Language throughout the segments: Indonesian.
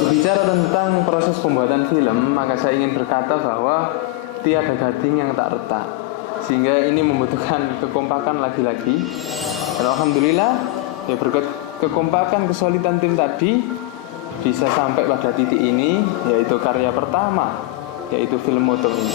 Berbicara tentang proses pembuatan film, maka saya ingin berkata bahwa tiada gading yang tak retak, sehingga ini membutuhkan kekompakan lagi-lagi. Dan alhamdulillah, ya berkat kekompakan, kesolidan tim tadi bisa sampai pada titik ini, yaitu karya pertama, yaitu film Motong ini.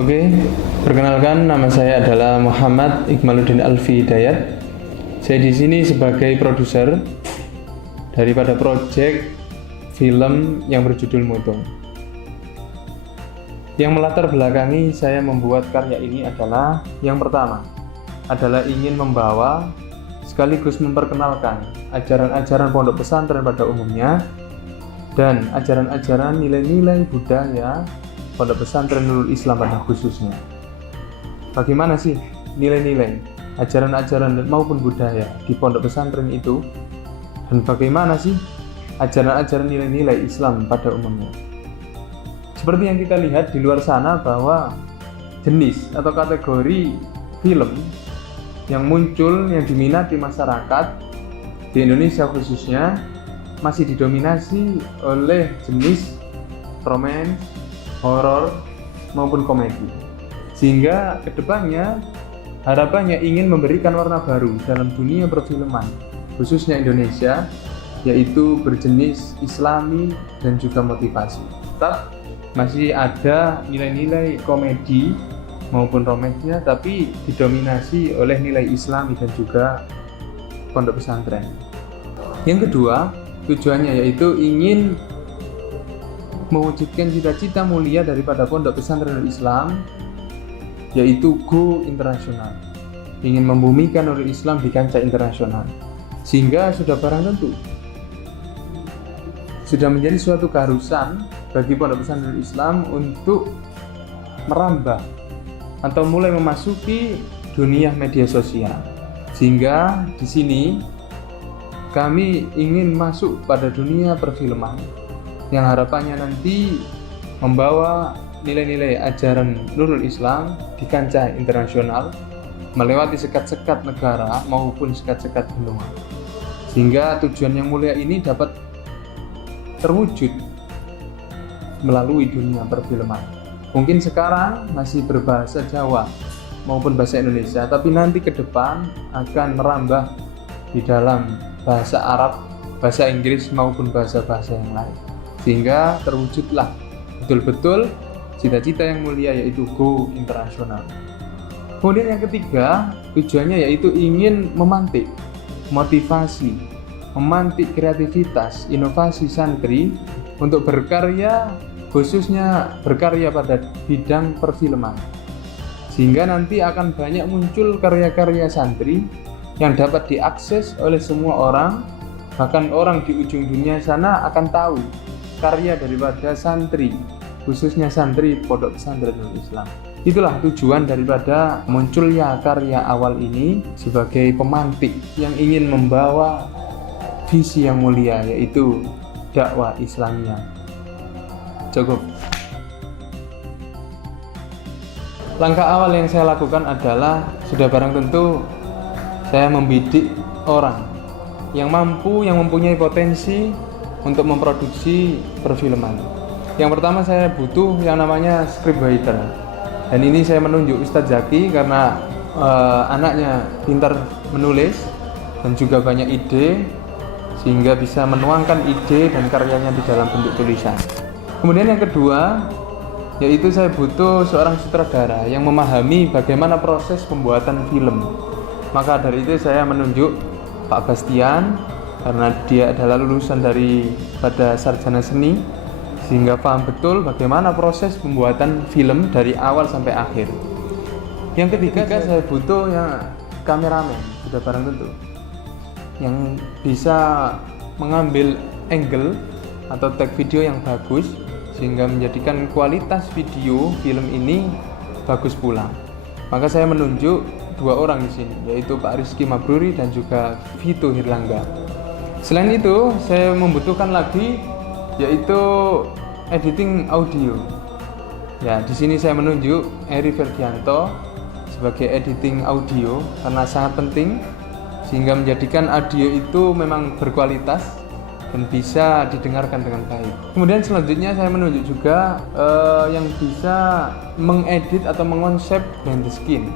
Oke, perkenalkan, nama saya adalah Muhammad Ikmaluddin Alfi Hidayat. Saya di sini sebagai produser daripada proyek film yang berjudul Motong. Yang melatar belakangi saya membuat karya ini adalah, yang pertama adalah ingin membawa sekaligus memperkenalkan ajaran-ajaran pondok pesantren pada umumnya dan ajaran-ajaran nilai-nilai budaya pondok pesantren Nurul Islam pada khususnya. Bagaimana sih nilai-nilai, ajaran-ajaran maupun budaya di pondok pesantren itu, dan bagaimana sih ajaran-ajaran nilai-nilai Islam pada umumnya. Seperti yang kita lihat di luar sana bahwa jenis atau kategori film yang muncul, yang diminati masyarakat di Indonesia khususnya masih didominasi oleh jenis romance, horor maupun komedi, sehingga kedepannya harapannya ingin memberikan warna baru dalam dunia perfilman khususnya Indonesia, yaitu berjenis Islami dan juga motivasi. Tetap masih ada nilai-nilai komedi maupun romansnya, tapi didominasi oleh nilai Islami dan juga pondok pesantren. Yang kedua, tujuannya yaitu ingin mewujudkan cita-cita mulia daripada pondok pesantren Islam, yaitu go internasional, ingin membumikan Nurul Islam di kancah internasional, sehingga sudah barang tentu sudah menjadi suatu keharusan bagi pondok pesantren Islam untuk merambah atau mulai memasuki dunia media sosial, sehingga di sini kami ingin masuk pada dunia perfilman yang harapannya nanti membawa nilai-nilai ajaran Nurul Islam di kancah internasional, melewati sekat-sekat negara maupun sekat-sekat benua, sehingga tujuan yang mulia ini dapat terwujud melalui dunia perfilman. Mungkin sekarang masih berbahasa Jawa maupun bahasa Indonesia, tapi nanti ke depan akan merambah di dalam bahasa Arab, bahasa Inggris maupun bahasa-bahasa yang lain, sehingga terwujudlah betul-betul cita-cita yang mulia, yaitu go internasional. Kemudian yang ketiga, tujuannya yaitu ingin memantik motivasi, memantik kreativitas, inovasi santri untuk berkarya, khususnya berkarya pada bidang perfilman, sehingga nanti akan banyak muncul karya-karya santri yang dapat diakses oleh semua orang, bahkan orang di ujung dunia sana akan tahu karya daripada santri, khususnya santri pondok pesantren Nurul Islam. Itulah tujuan daripada munculnya karya awal ini sebagai pemantik yang ingin membawa visi yang mulia, yaitu dakwah Islamiyah. Cukup. Langkah awal yang saya lakukan adalah, sudah barang tentu saya membidik orang yang mampu, yang mempunyai potensi untuk memproduksi perfilman. Yang pertama, saya butuh yang namanya scriptwriter, dan ini saya menunjuk Ustadz Zaki karena anaknya pintar menulis dan juga banyak ide, sehingga bisa menuangkan ide dan karyanya di dalam bentuk tulisan. Kemudian yang kedua, yaitu saya butuh seorang sutradara yang memahami bagaimana proses pembuatan film. Maka dari itu saya menunjuk Pak Bastian, karena dia adalah lulusan pada sarjana seni, sehingga paham betul bagaimana proses pembuatan film dari awal sampai akhir. Yang ketiga, saya butuh yang kameramen, sudah barang tentu, yang bisa mengambil angle atau take video yang bagus, sehingga menjadikan kualitas video film ini bagus pula. Maka saya menunjuk dua orang di sini, yaitu Pak Rizky Mabruri dan juga Vito Hirlangga. Selain itu, saya membutuhkan lagi yaitu editing audio. Ya, di sini saya menunjuk Eri Ferdianto sebagai editing audio karena sangat penting sehingga menjadikan audio itu memang berkualitas dan bisa didengarkan dengan baik. Kemudian selanjutnya saya menunjuk juga yang bisa mengedit atau mengonsep behind the skin.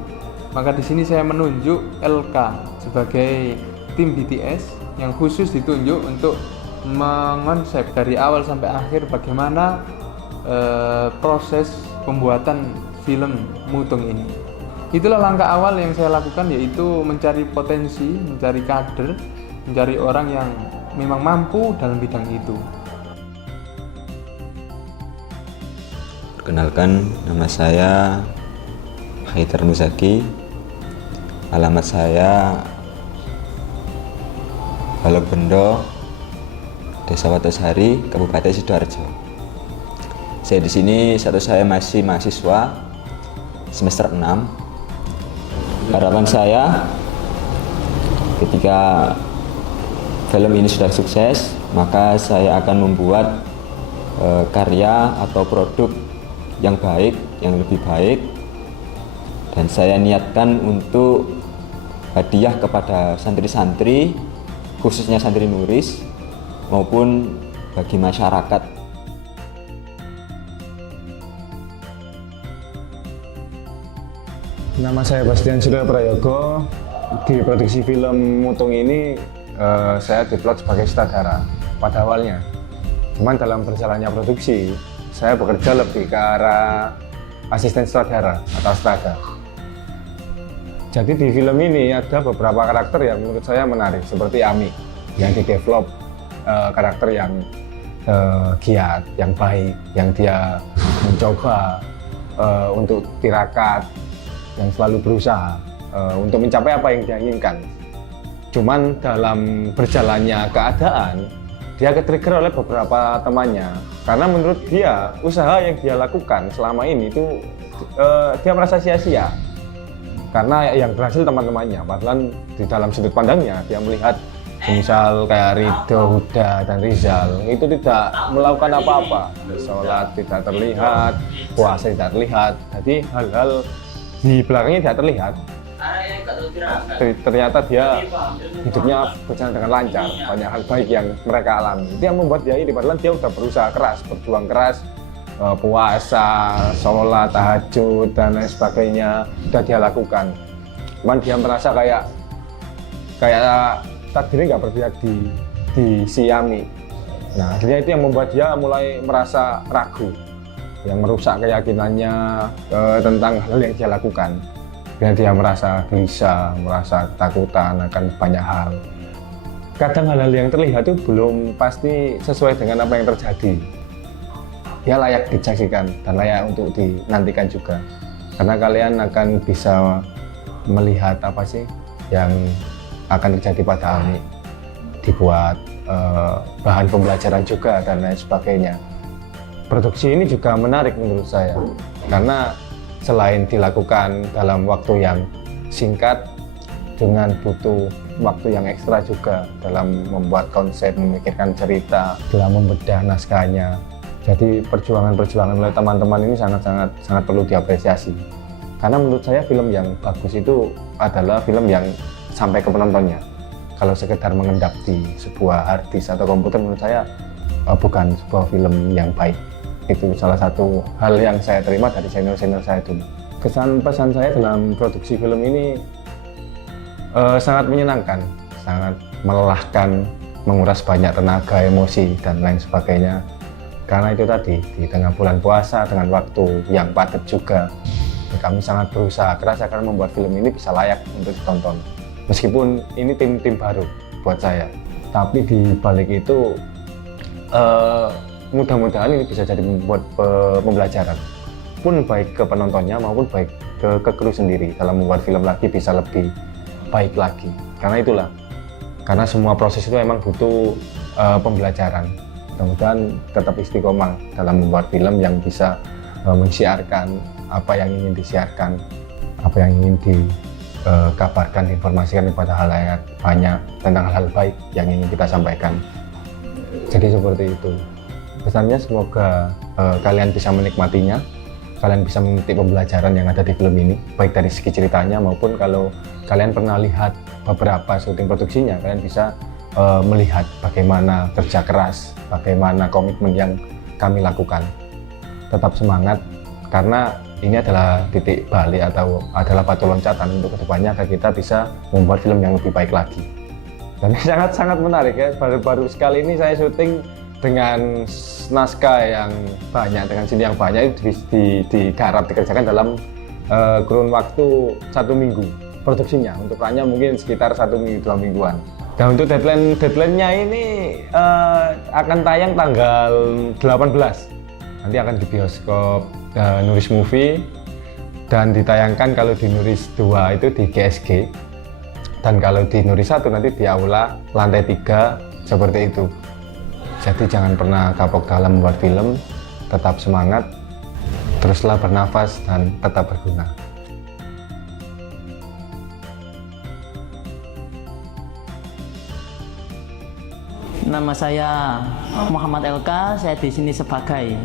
Maka di sini saya menunjuk LK sebagai tim BTS yang khusus ditunjuk untuk mengonsep dari awal sampai akhir bagaimana proses pembuatan film Mutung ini. Itulah langkah awal yang saya lakukan, yaitu mencari potensi, mencari kader, mencari orang yang memang mampu dalam bidang itu. Perkenalkan, nama saya Haidar Nuzaki. Alamat saya Balok Bendo, Desa Watosari, Kabupaten Sidoarjo. Saya di sini status saya masih mahasiswa semester 6. Harapan saya ketika film ini sudah sukses, maka saya akan membuat karya atau produk yang baik, yang lebih baik, dan saya niatkan untuk hadiah kepada santri-santri, khususnya santri Nuris maupun bagi masyarakat. Nama saya Bastian Surya Prayogo. Di produksi film Mutung ini saya diplot sebagai sutradara pada awalnya. Cuman dalam berjalannya produksi, saya bekerja lebih ke arah asisten sutradara atau strada. Jadi di film ini ada beberapa karakter yang menurut saya menarik, seperti Ami yang didevelop karakter yang giat, yang baik, yang dia mencoba untuk tirakat, yang selalu berusaha untuk mencapai apa yang dia inginkan. Cuman dalam berjalannya keadaan, dia ke-trigger oleh beberapa temannya. Karena menurut dia, usaha yang dia lakukan selama ini itu dia merasa sia-sia. Karena yang berhasil teman-temannya, padahal di dalam sudut pandangnya, dia melihat misal kayak Ridho, Huda, dan Rizal itu tidak melakukan apa-apa. Sholat tidak terlihat, puasa tidak terlihat. Jadi hal-hal di belakangnya tidak terlihat. Ternyata dia hidupnya berjalan dengan lancar, banyak hal baik yang mereka alami. Itu yang membuat dia ini, padahal dia sudah berusaha keras, berjuang keras, puasa, sholat, tahajud, dan lain sebagainya sudah dia lakukan. Cuman dia merasa kayak takdirnya nggak berpihak di si Ami. Nah, akhirnya itu yang membuat dia mulai merasa ragu, yang merusak keyakinannya tentang hal yang dia lakukan. Dan dia merasa gelisah, merasa ketakutan akan banyak hal. Kadang hal-hal yang terlihat itu belum pasti sesuai dengan apa yang terjadi. Dia layak disaksikan dan layak untuk dinantikan juga. Karena kalian akan bisa melihat apa sih yang akan terjadi pada Ami. Dibuat bahan pembelajaran juga dan lain sebagainya. Produksi ini juga menarik menurut saya, karena selain dilakukan dalam waktu yang singkat, dengan butuh waktu yang ekstra juga dalam membuat konsep, memikirkan cerita, dalam membedah naskahnya. Jadi perjuangan-perjuangan oleh teman-teman ini sangat perlu diapresiasi. Karena menurut saya film yang bagus itu adalah film yang sampai ke penontonnya. Kalau sekedar mengendap di sebuah hard disk atau komputer, menurut saya bukan sebuah film yang baik. Itu salah satu hal yang saya terima dari senior-senior saya dulu. Kesan pesan saya dalam produksi film ini sangat menyenangkan, sangat melelahkan, menguras banyak tenaga, emosi, dan lain sebagainya. Karena itu tadi, di tengah bulan puasa dengan waktu yang padat juga, kami sangat berusaha keras agar membuat film ini bisa layak untuk ditonton. Meskipun ini tim baru buat saya, tapi di balik itu mudah-mudahan ini bisa jadi membuat pembelajaran pun baik ke penontonnya maupun baik ke kru sendiri dalam membuat film lagi bisa lebih baik lagi. Karena itulah, karena semua proses itu memang butuh pembelajaran. Mudah-mudahan tetap istiqomah dalam membuat film yang bisa mensiarkan apa yang ingin disiarkan, apa yang ingin kabarkan, informasikan kepada halayak banyak tentang hal-hal baik yang ingin kita sampaikan. Jadi seperti itu. Pesannya semoga kalian bisa menikmatinya, kalian bisa memetik pembelajaran yang ada di film ini, baik dari segi ceritanya maupun kalau kalian pernah lihat beberapa syuting produksinya, kalian bisa melihat bagaimana kerja keras, bagaimana komitmen yang kami lakukan. Tetap semangat, karena ini adalah titik balik atau adalah batu loncatan untuk kedepannya agar kita bisa membuat film yang lebih baik lagi. Dan ini sangat menarik ya, baru sekali ini saya syuting dengan naskah yang banyak, dengan scene yang banyak, itu digarap, dikerjakan dalam kurun waktu 1 minggu produksinya. Untuk perannya mungkin sekitar 1 minggu, 2 mingguan. Dan untuk deadline-nya ini akan tayang tanggal 18. Nanti akan di bioskop Nuris Movie dan ditayangkan kalau di Nuris 2 itu di GSG, dan kalau di Nuris 1 nanti di aula lantai 3 seperti itu. Jadi jangan pernah kapok dalam membuat film, tetap semangat, teruslah bernafas dan tetap berguna. Nama saya Muhammad LK, saya di sini sebagai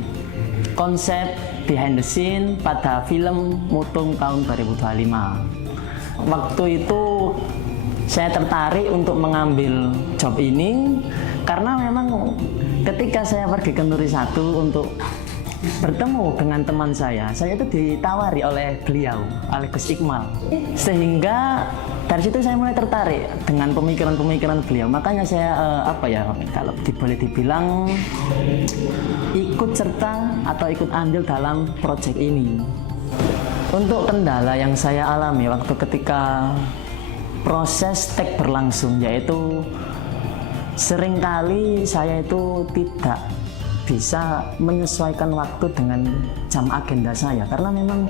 konsep behind the scene pada film Mutung tahun 2025. Waktu itu saya tertarik untuk mengambil job ini karena memang ketika saya pergi ke Nuris 1 untuk bertemu dengan teman saya itu ditawari oleh beliau, oleh Gus Iqmal. Sehingga dari situ saya mulai tertarik dengan pemikiran-pemikiran beliau. Makanya saya kalau boleh dibilang ikut serta atau ikut andil dalam proyek ini. Untuk kendala yang saya alami waktu ketika proses take berlangsung, yaitu seringkali saya itu tidak bisa menyesuaikan waktu dengan jam agenda saya, karena memang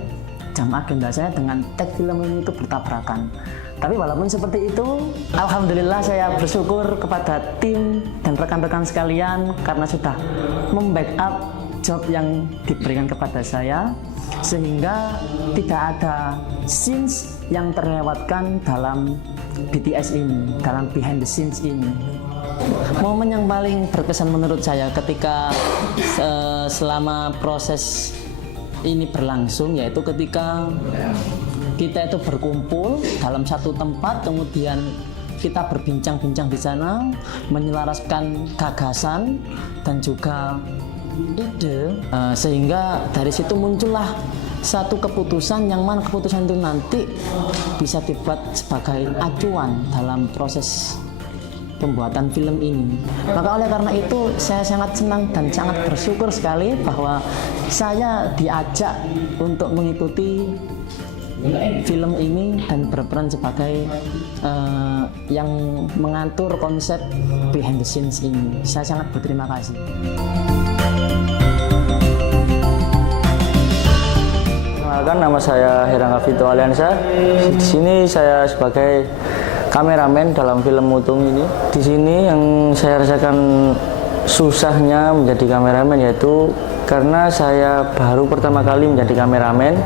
jam agenda saya dengan take film ini itu bertabrakan. Tapi walaupun seperti itu, alhamdulillah saya bersyukur kepada tim dan rekan-rekan sekalian karena sudah membackup job yang diberikan kepada saya, sehingga tidak ada scenes yang terlewatkan dalam BTS ini, dalam behind the scenes ini. Momen yang paling berkesan menurut saya ketika selama proses ini berlangsung, yaitu ketika kita itu berkumpul dalam satu tempat, kemudian kita berbincang-bincang di sana, menyelaraskan gagasan dan juga ide, sehingga dari situ muncullah satu keputusan yang mana keputusan itu nanti bisa dibuat sebagai acuan dalam proses pembuatan film ini. Maka oleh karena itu saya sangat senang dan sangat bersyukur sekali bahwa saya diajak untuk mengikuti film ini dan berperan sebagai yang mengatur konsep behind the scenes ini. Saya sangat berterima kasih. Perkenalkan, nama saya Herangga Vito Aliansa. Di sini saya sebagai kameramen dalam film Mutung ini. Di sini yang saya rasakan susahnya menjadi kameramen yaitu karena saya baru pertama kali menjadi kameramen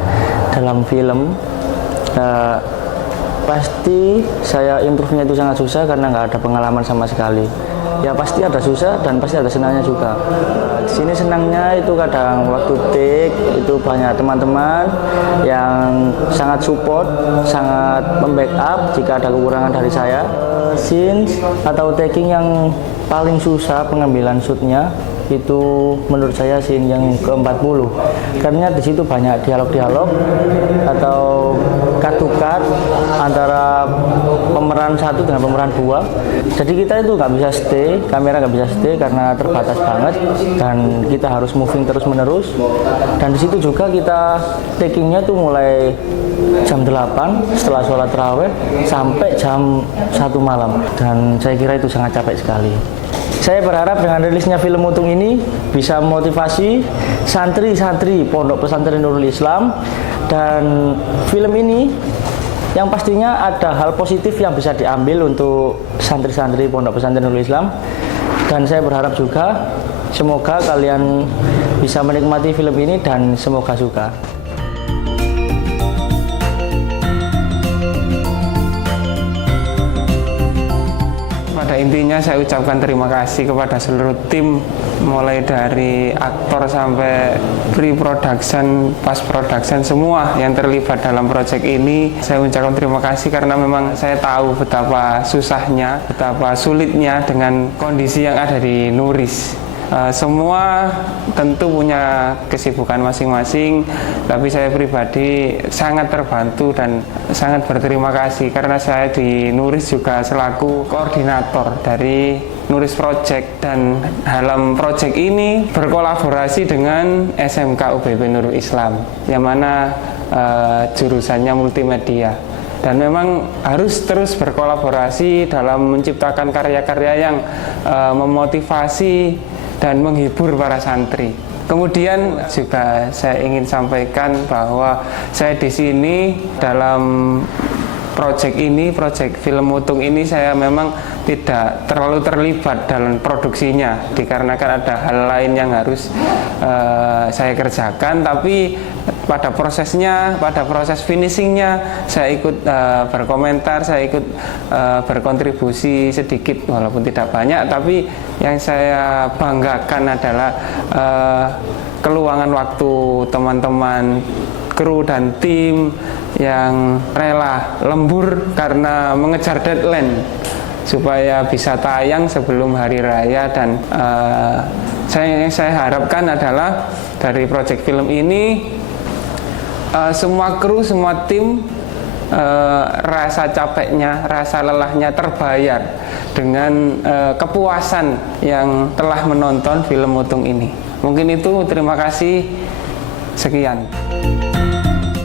dalam film. Pasti saya improve-nya itu sangat susah karena nggak ada pengalaman sama sekali. Ya pasti ada susah dan pasti ada senangnya juga. Di sini senangnya itu kadang waktu take itu banyak teman-teman yang sangat support, sangat membackup jika ada kekurangan dari saya. Scenes atau taking yang paling susah pengambilan shootnya itu menurut saya scene yang ke-40, karena di situ banyak dialog-dialog atau cut-to-cut antara pemeran satu dengan pemeran dua. Jadi kita itu nggak bisa stay, kamera nggak bisa stay karena terbatas banget dan kita harus moving terus-menerus. Dan di situ juga kita takingnya tuh mulai jam 8 setelah sholat tarawih sampai jam 1 malam, dan saya kira itu sangat capek sekali. Saya berharap dengan rilisnya film Mutung ini bisa memotivasi santri-santri Pondok Pesantren Nurul Islam, dan film ini yang pastinya ada hal positif yang bisa diambil untuk santri-santri Pondok Pesantren Nurul Islam. Dan saya berharap juga semoga kalian bisa menikmati film ini dan semoga suka. Pada intinya saya ucapkan terima kasih kepada seluruh tim, mulai dari aktor sampai pre-production, post-production, semua yang terlibat dalam proyek ini. Saya ucapkan terima kasih karena memang saya tahu betapa susahnya, betapa sulitnya dengan kondisi yang ada di Nuris. Semua tentu punya kesibukan masing-masing, tapi saya pribadi sangat terbantu dan sangat berterima kasih karena saya di Nuris juga selaku koordinator dari Nuris Project, dan dalam project ini berkolaborasi dengan SMK UBB Nurul Islam yang mana jurusannya multimedia. Dan memang harus terus berkolaborasi dalam menciptakan karya-karya yang memotivasi dan menghibur para santri. Kemudian juga saya ingin sampaikan bahwa saya di sini dalam proyek ini, proyek film Mutung ini, saya memang tidak terlalu terlibat dalam produksinya dikarenakan ada hal lain yang harus saya kerjakan, tapi pada prosesnya, pada proses finishingnya saya ikut berkomentar, saya ikut berkontribusi sedikit walaupun tidak banyak, tapi yang saya banggakan adalah keluangan waktu teman-teman kru dan tim yang rela lembur karena mengejar deadline supaya bisa tayang sebelum hari raya. Dan yang saya harapkan adalah dari proyek film ini semua kru, semua tim rasa capeknya, rasa lelahnya terbayar dengan kepuasan yang telah menonton film Mutung ini. Mungkin itu, terima kasih, sekian.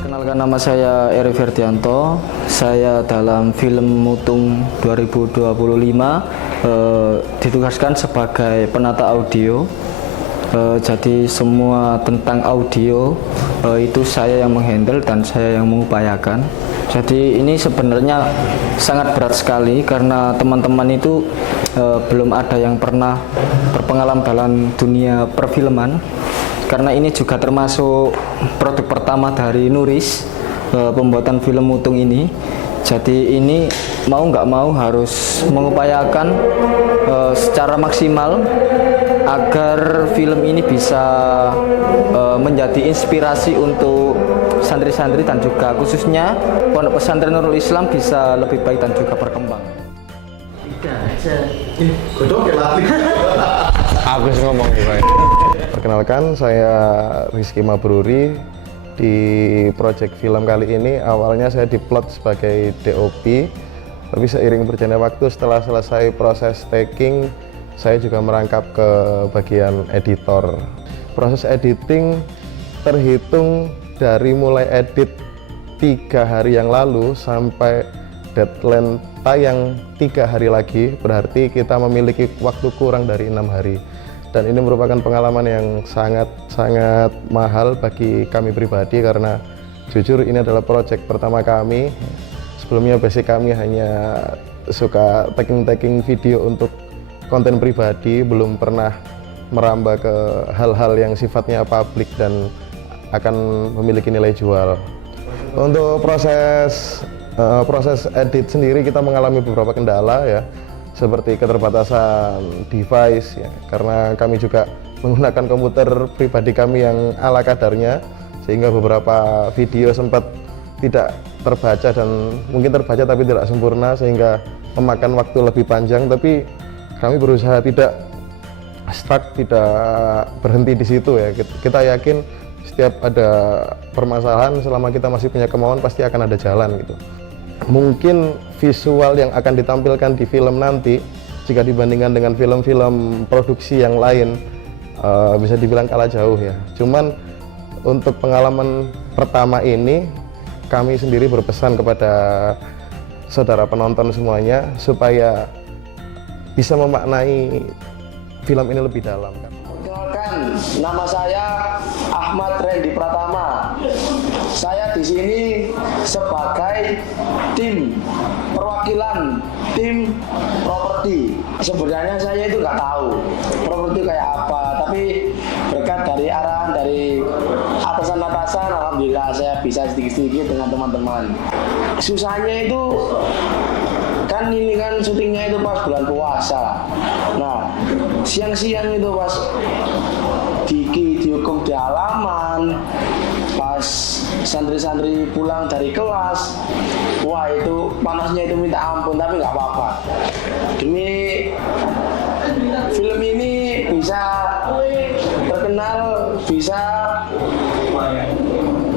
Kenalkan, nama saya Eri Ferdianto. Saya dalam film Mutung 2025 ditugaskan sebagai penata audio. Jadi semua tentang audio itu saya yang menghandle dan saya yang mengupayakan. Jadi ini sebenarnya sangat berat sekali karena teman-teman itu belum ada yang pernah berpengalaman dalam dunia perfilman. Karena ini juga termasuk produk pertama dari Nuris, pembuatan film Mutung ini. Jadi ini mau nggak mau harus mengupayakan secara maksimal agar film ini bisa menjadi inspirasi untuk santri-santri dan juga khususnya Pondok Pesantren Nurul Islam bisa lebih baik dan juga berkembang. Agus ngomong juga. Perkenalkan, saya Rizky Mabruri. Di proyek film kali ini awalnya saya diplot sebagai DOP, tapi seiring berjalannya waktu setelah selesai proses taking, saya juga merangkap ke bagian editor. Proses editing terhitung dari mulai edit 3 hari yang lalu sampai deadline tayang 3 hari lagi, berarti kita memiliki waktu kurang dari 6 hari. Dan ini merupakan pengalaman yang sangat mahal bagi kami pribadi karena jujur ini adalah proyek pertama kami. Sebelumnya basic kami hanya suka taking video untuk konten pribadi, belum pernah merambah ke hal-hal yang sifatnya publik dan akan memiliki nilai jual. Untuk proses edit sendiri kita mengalami beberapa kendala ya, seperti keterbatasan device ya, karena kami juga menggunakan komputer pribadi kami yang ala kadarnya, sehingga beberapa video sempat tidak terbaca dan mungkin terbaca tapi tidak sempurna sehingga memakan waktu lebih panjang. Tapi kami berusaha tidak stuck, tidak berhenti di situ ya. Kita yakin setiap ada permasalahan selama kita masih punya kemauan pasti akan ada jalan gitu. Mungkin visual yang akan ditampilkan di film nanti jika dibandingkan dengan film-film produksi yang lain bisa dibilang kalah jauh ya. Cuman untuk pengalaman pertama ini kami sendiri berpesan kepada saudara penonton semuanya supaya bisa memaknai film ini lebih dalam. Perkenalkan, nama saya Ahmad Randy Pratama. Saya di sini sebagai tim perwakilan tim properti. Sebenarnya saya itu nggak tahu properti kayak apa, tapi berkat dari arahan dari atasan-atasan, alhamdulillah saya bisa sedikit-sedikit dengan teman-teman. Susahnya itu kan ini kan syutingnya itu pas bulan puasa. Nah, siang-siang itu pas dihukum di halaman, pas santri-santri pulang dari kelas, wah itu panasnya itu minta ampun, tapi nggak apa-apa. Demi film ini bisa terkenal, bisa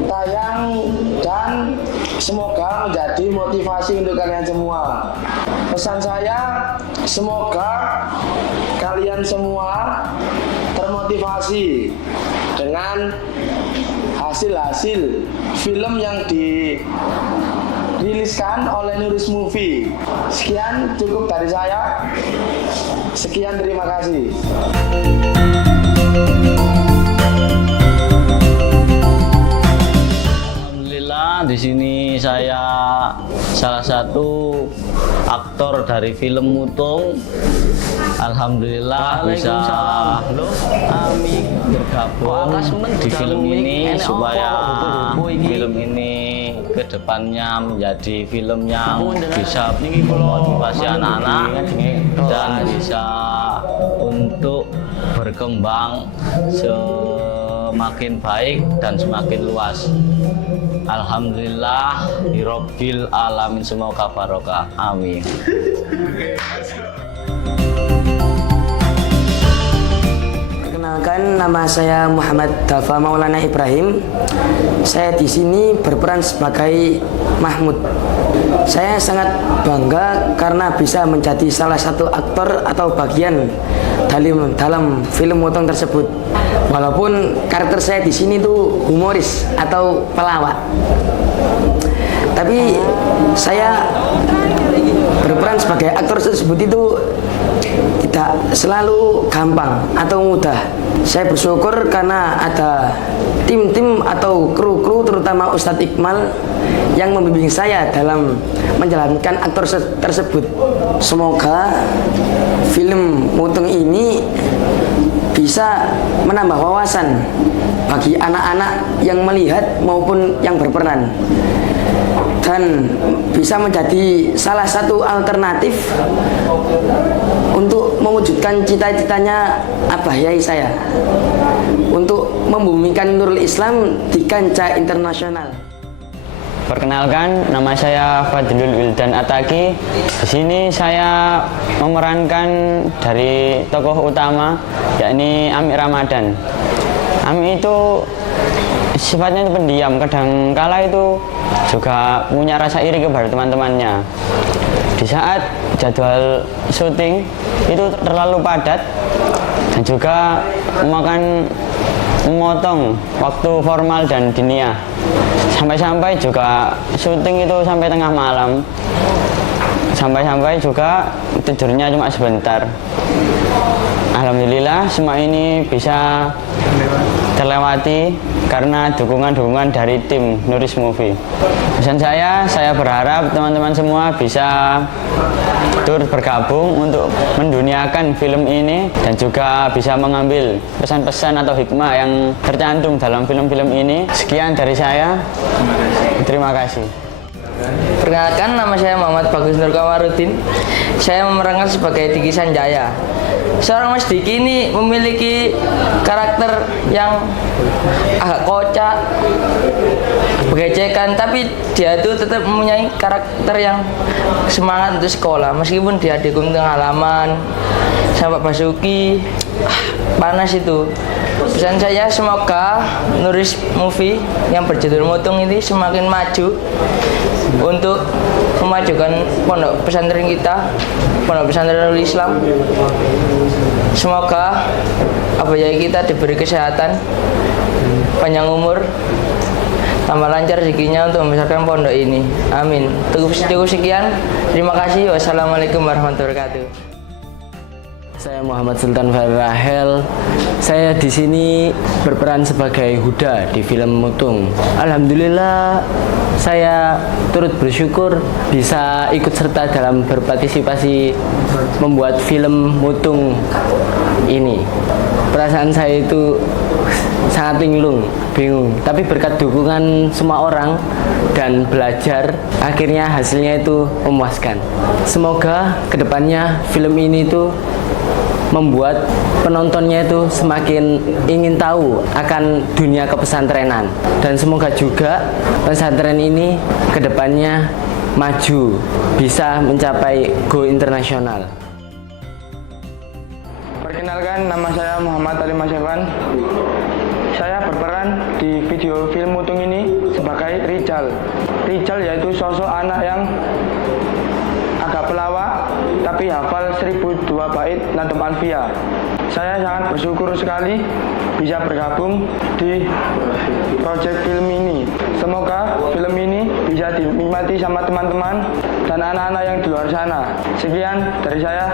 tayang, dan semoga menjadi motivasi untuk kalian semua. Pesan saya, semoga kalian semua termotivasi dengan hasil-hasil film yang diriliskan oleh Nuris Movie. Sekian cukup dari saya. Sekian, terima kasih. Alhamdulillah, di sini saya salah satu aktor dari film Mutung. Alhamdulillah bisa bergabung di film ini supaya film ini kedepannya menjadi film yang bisa memotivasi anak-anak dan bisa untuk berkembang semakin baik dan semakin luas. Alhamdulillah, Birobbil alamin, semoga barokah. Amin. Perkenalkan, nama saya Muhammad Dafa Maulana Ibrahim. Saya di sini berperan sebagai Mahmud. Saya sangat bangga karena bisa menjadi salah satu aktor atau bagian dalam film Mutung tersebut. Walaupun karakter saya di sini tuh humoris atau pelawak, tapi saya berperan sebagai aktor tersebut itu tidak selalu gampang atau mudah. Saya bersyukur karena ada tim-tim atau kru-kru, terutama Ustadz Iqmal, yang membimbing saya dalam menjalankan aktor tersebut. Semoga film Mutung ini bisa menambah wawasan bagi anak-anak yang melihat maupun yang berperan, dan bisa menjadi salah satu alternatif untuk mewujudkan cita-citanya Abah Yai saya untuk membumikan Nurul Islam di kancah internasional. Perkenalkan, nama saya Fadlul Wildan Ataki. Di sini saya memerankan dari tokoh utama, yakni Ami Ramadan. Ami itu sifatnya itu pendiam, kadang kala itu juga punya rasa iri kepada teman-temannya. Di saat jadwal syuting itu terlalu padat dan juga memotong waktu formal dan diniyah. Sampai-sampai juga syuting itu sampai tengah malam. Sampai-sampai juga tidurnya cuma sebentar. Alhamdulillah semua ini bisa terlewati karena dukungan-dukungan dari tim Nuris Movie. Pesan saya berharap teman-teman semua bisa turut bergabung untuk menduniakan film ini dan juga bisa mengambil pesan-pesan atau hikmah yang tercantum dalam film-film ini. Sekian dari saya. Terima kasih. Perkenalkan, nama saya Muhammad Bagus Nur Kamarudin. Saya memerankan sebagai Diki Sanjaya. Seorang Mas Diki ini memiliki karakter yang agak kocak, begecekan, tapi dia itu tetap mempunyai karakter yang semangat untuk sekolah. Meskipun dia dihukum tengah halaman sama Pak Basuki, panas itu. Pesan saya, semoga Nuris Movie yang berjudul Mutung ini semakin maju untuk memajukan pondok pesantren kita, pondok pesantren Nurul Islam. Semoga Abah Yai kita diberi kesehatan, panjang umur, tambah lancar rezekinya untuk membesarkan pondok ini. Amin. Cukup sekian. Terima kasih. Wassalamualaikum warahmatullahi wabarakatuh. Saya Muhammad Sultan Fahri Rahel. Saya di sini berperan sebagai Huda di film Mutung. Alhamdulillah, saya turut bersyukur bisa ikut serta dalam berpartisipasi membuat film Mutung ini. Perasaan saya itu sangat linglung, bingung. Tapi berkat dukungan semua orang dan belajar, akhirnya hasilnya itu memuaskan. Semoga kedepannya film ini itu membuat penontonnya itu semakin ingin tahu akan dunia kepesantrenan. Dan semoga juga pesantren ini kedepannya maju, bisa mencapai go internasional. Perkenalkan, nama saya Muhammad Ali Masyaban. Saya berperan di video film Mutung ini sebagai Rijal. Rijal yaitu sosok anak yang agak pelawak tapi hafal 1002 bait Nadum Alfia. Saya sangat bersyukur sekali bisa bergabung di proyek film ini. Semoga film ini bisa dinikmati sama teman-teman dan anak-anak yang di luar sana. Sekian dari saya.